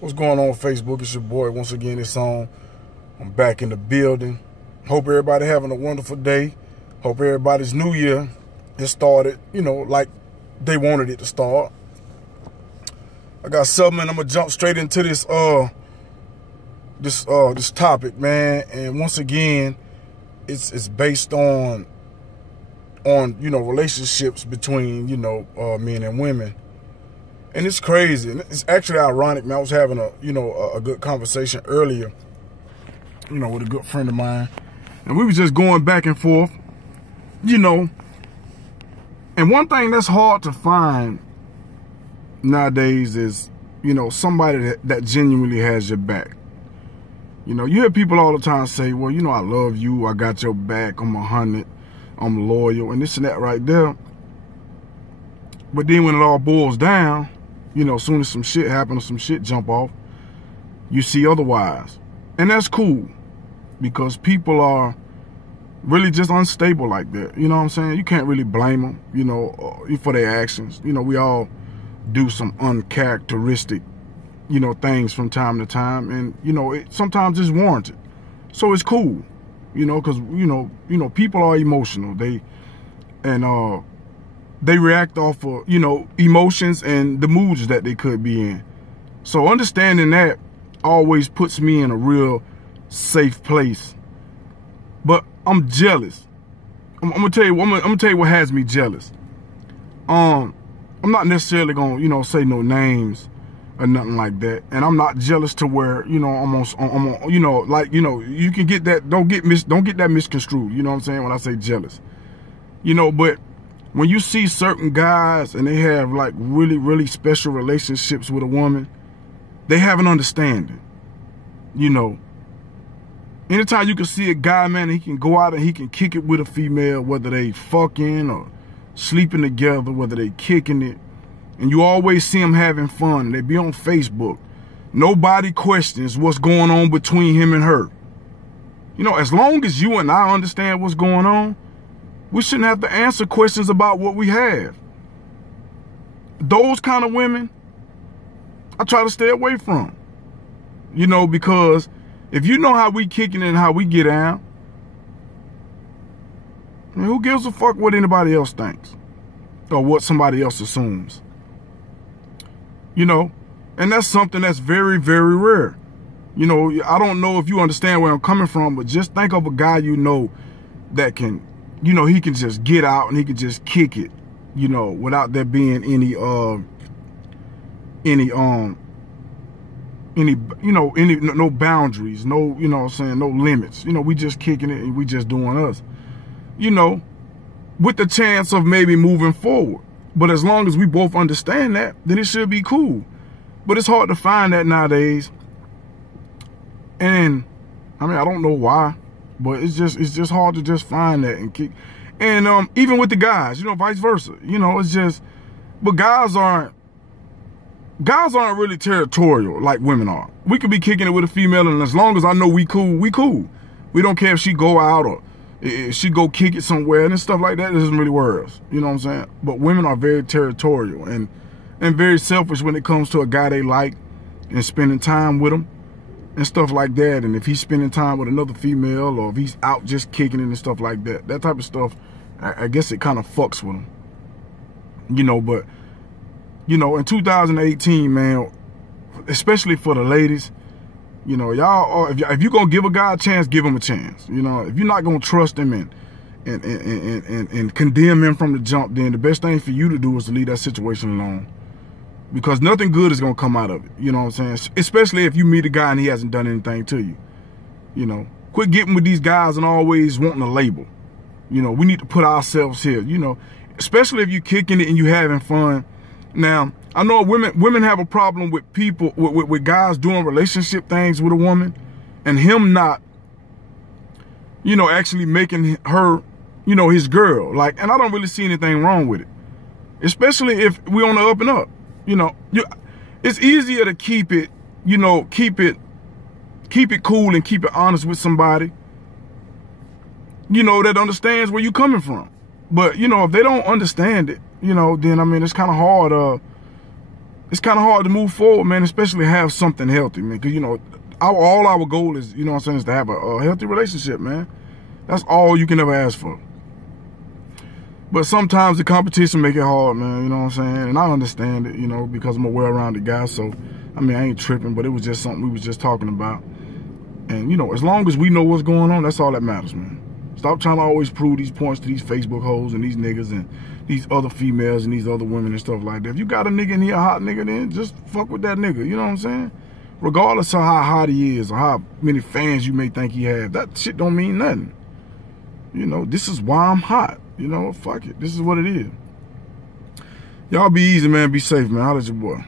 What's going on, Facebook? It's your boy once again. It's on. I'm back in the building. Hope everybody having a wonderful day. Hope everybody's new year has started, like they wanted it to start. I got something, and I'm gonna jump straight into this this topic, man. And once again, it's based on relationships between men and women. And it's crazy. And it's actually ironic, man. I was having a good conversation earlier, with a good friend of mine. And we was just going back and forth, And one thing that's hard to find nowadays is, somebody that genuinely has your back. You hear people all the time say, well, I love you. I got your back. I'm 100. I'm loyal. And this and that right there. But then when it all boils down, as soon as some shit happens or some shit jump off, you see otherwise. And that's cool because people are really just unstable like that. You know what I'm saying? You can't really blame them, for their actions. We all do some uncharacteristic, things from time to time. And, sometimes it's warranted. So it's cool, because, people are emotional. They react off of, emotions and the moods that they could be in. So understanding that always puts me in a real safe place. But I'm jealous. I'm gonna tell you what has me jealous. I'm not necessarily gonna, say no names or nothing like that. And I'm not jealous to where, you can get that, don't get that misconstrued. You know what I'm saying when I say jealous. But when you see certain guys and they have like really, really special relationships with a woman, they have an understanding. Anytime you can see a guy, man, he can go out and he can kick it with a female, whether they fucking or sleeping together, whether they kicking it. And you always see them having fun. They be on Facebook. Nobody questions what's going on between him and her. As long as you and I understand what's going on, we shouldn't have to answer questions about what we have. Those kind of women, I try to stay away from. Because if you know how we kicking it and how we get down, who gives a fuck what anybody else thinks or what somebody else assumes? And that's something that's very, very rare. I don't know if you understand where I'm coming from, but just think of a guy that can, he can just get out and he can just kick it, without there being any no boundaries, no, no limits. We just kicking it and we just doing us, with the chance of maybe moving forward. But as long as we both understand that, then it should be cool. But it's hard to find that nowadays. And I don't know why, but it's just hard to just find that and kick. And even with the guys, vice versa. It's just, but guys aren't really territorial like women are. We could be kicking it with a female, and as long as I know we cool, we cool. We don't care if she go out or if she go kick it somewhere and stuff like that. It doesn't really worry us. You know what I'm saying? But women are very territorial and very selfish when it comes to a guy they like and spending time with him and stuff like that. And if he's spending time with another female or if he's out just kicking it and stuff like that, that type of stuff, I guess it kind of fucks with him. But in 2018, man, especially for the ladies, y'all, if you're gonna give a guy a chance, give him a chance. If you're not gonna trust him and condemn him from the jump, then the best thing for you to do is to leave that situation alone, because nothing good is gonna come out of it. You know what I'm saying? Especially if you meet a guy and he hasn't done anything to you. Quit getting with these guys and always wanting a label. We need to put ourselves here. Especially if you're kicking it and you having fun. Now, I know women have a problem with people, with guys doing relationship things with a woman and him not, actually making her, his girl. And I don't really see anything wrong with it. Especially if we on the up and up, it's easier to keep it, keep it cool and keep it honest with somebody, that understands where you're coming from. But, if they don't understand it, then, it's kind of hard it's kind of hard to move forward, man, especially have something healthy, man. Because, you know, all our goal is, you know what I'm saying, is to have a healthy relationship, man. That's all you can ever ask for. But sometimes the competition make it hard, man, you know what I'm saying? And I understand it, you know, because I'm a well-rounded guy. So, I mean, I ain't tripping, but it was just something we was just talking about. And, you know, as long as we know what's going on, that's all that matters, man. Stop trying to always prove these points to these Facebook hoes and these niggas and these other females and these other women and stuff like that. If you got a nigga in here, a hot nigga, then just fuck with that nigga. You know what I'm saying? Regardless of how hot he is or how many fans you may think he has, that shit don't mean nothing. You know, this is why I'm hot. You know, fuck it. This is what it is. Y'all be easy, man. Be safe, man. Holla at your boy.